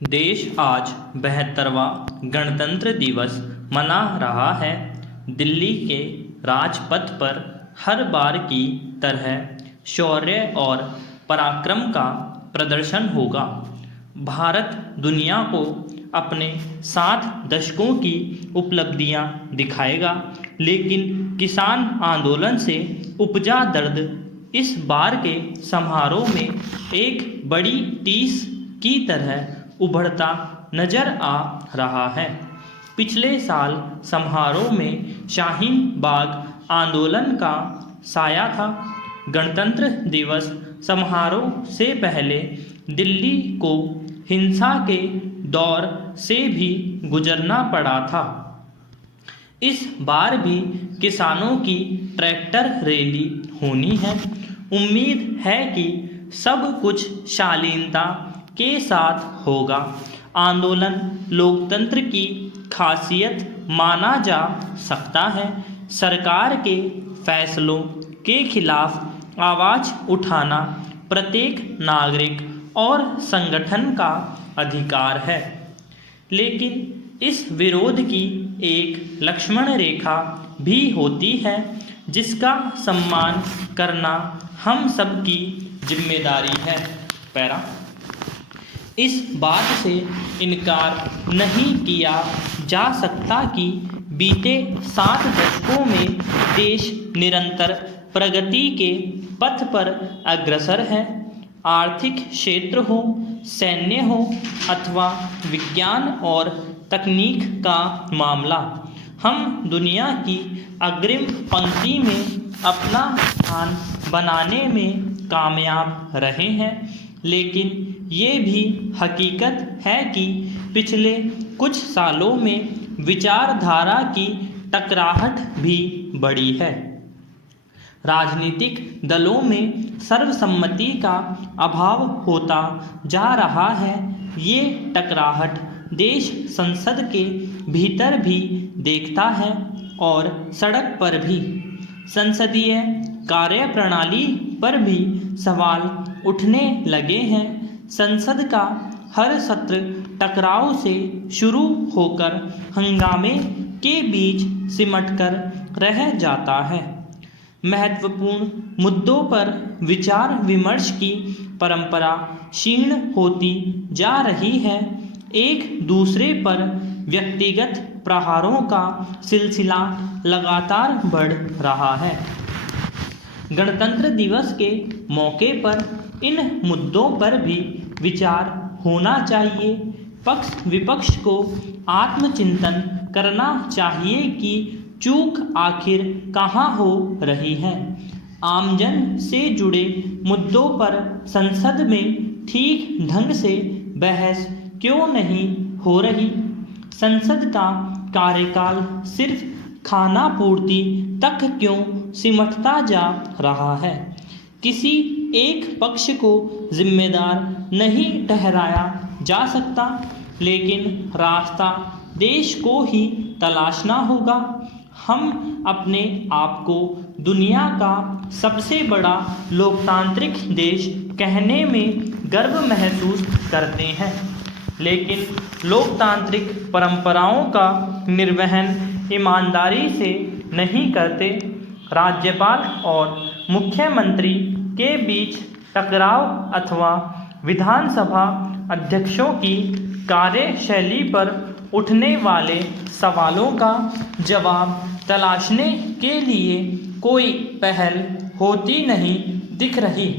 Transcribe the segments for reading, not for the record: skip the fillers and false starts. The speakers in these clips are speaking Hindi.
देश आज 72वां गणतंत्र दिवस मना रहा है। दिल्ली के राजपथ पर हर बार की तरह शौर्य और पराक्रम का प्रदर्शन होगा। भारत दुनिया को अपने 7 दशकों की उपलब्धियां दिखाएगा, लेकिन किसान आंदोलन से उपजा दर्द इस बार के समारोह में एक बड़ी टीस की तरह उभरता नजर आ रहा है। पिछले साल समारोह में शाहीन बाग आंदोलन का साया था। गणतंत्र दिवस समारोह से पहले दिल्ली को हिंसा के दौर से भी गुजरना पड़ा था। इस बार भी किसानों की ट्रैक्टर रैली होनी है। उम्मीद है कि सब कुछ शालीनता के साथ होगा। आंदोलन लोकतंत्र की खासियत माना जा सकता है। सरकार के फैसलों के खिलाफ आवाज़ उठाना प्रत्येक नागरिक और संगठन का अधिकार है, लेकिन इस विरोध की एक लक्ष्मण रेखा भी होती है जिसका सम्मान करना हम सबकी जिम्मेदारी है। पैरा इस बात से इनकार नहीं किया जा सकता कि बीते 7 दशकों में देश निरंतर प्रगति के पथ पर अग्रसर है। आर्थिक क्षेत्र हो, सैन्य हो अथवा विज्ञान और तकनीक का मामला, हम दुनिया की अग्रिम पंक्ति में अपना स्थान बनाने में कामयाब रहे हैं। लेकिन ये भी हकीकत है कि पिछले कुछ सालों में विचारधारा की टकराहट भी बढ़ी है। राजनीतिक दलों में सर्वसम्मति का अभाव होता जा रहा है। ये टकराहट देश संसद के भीतर भी देखता है और सड़क पर भी। संसदीय कार्यप्रणाली पर भी सवाल उठने लगे हैं। संसद का हर सत्र टकराव से शुरू होकर हंगामे के बीच सिमटकर रह जाता है। महत्वपूर्ण मुद्दों पर विचार विमर्श की परंपरा क्षीण होती जा रही है। एक दूसरे पर व्यक्तिगत प्रहारों का सिलसिला लगातार बढ़ रहा है। गणतंत्र दिवस के मौके पर इन मुद्दों पर भी विचार होना चाहिए। पक्ष विपक्ष को आत्मचिंतन करना चाहिए कि चूक आखिर कहाँ हो रही है। आमजन से जुड़े मुद्दों पर संसद में ठीक ढंग से बहस क्यों नहीं हो रही। संसद का कार्यकाल सिर्फ खाना पूर्ति तक क्यों सिमटता जा रहा है। किसी एक पक्ष को जिम्मेदार नहीं ठहराया जा सकता, लेकिन रास्ता देश को ही तलाशना होगा। हम अपने आप को दुनिया का सबसे बड़ा लोकतांत्रिक देश कहने में गर्व महसूस करते हैं, लेकिन लोकतांत्रिक परंपराओं का निर्वहन ईमानदारी से नहीं करते। राज्यपाल और मुख्यमंत्री के बीच टकराव अथवा विधानसभा अध्यक्षों की कार्यशैली पर उठने वाले सवालों का जवाब तलाशने के लिए कोई पहल होती नहीं दिख रही।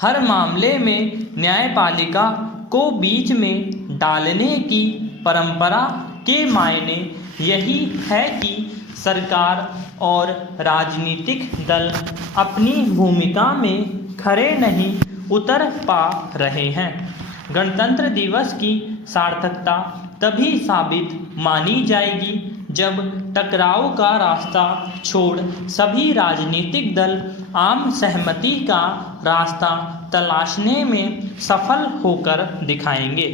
हर मामले में न्यायपालिका को बीच में डालने की परंपरा के मायने यही है कि सरकार और राजनीतिक दल अपनी भूमिका में खरे नहीं उतर पा रहे हैं। गणतंत्र दिवस की सार्थकता तभी साबित मानी जाएगी जब टकराव का रास्ता छोड़ सभी राजनीतिक दल आम सहमति का रास्ता तलाशने में सफल होकर दिखाएंगे।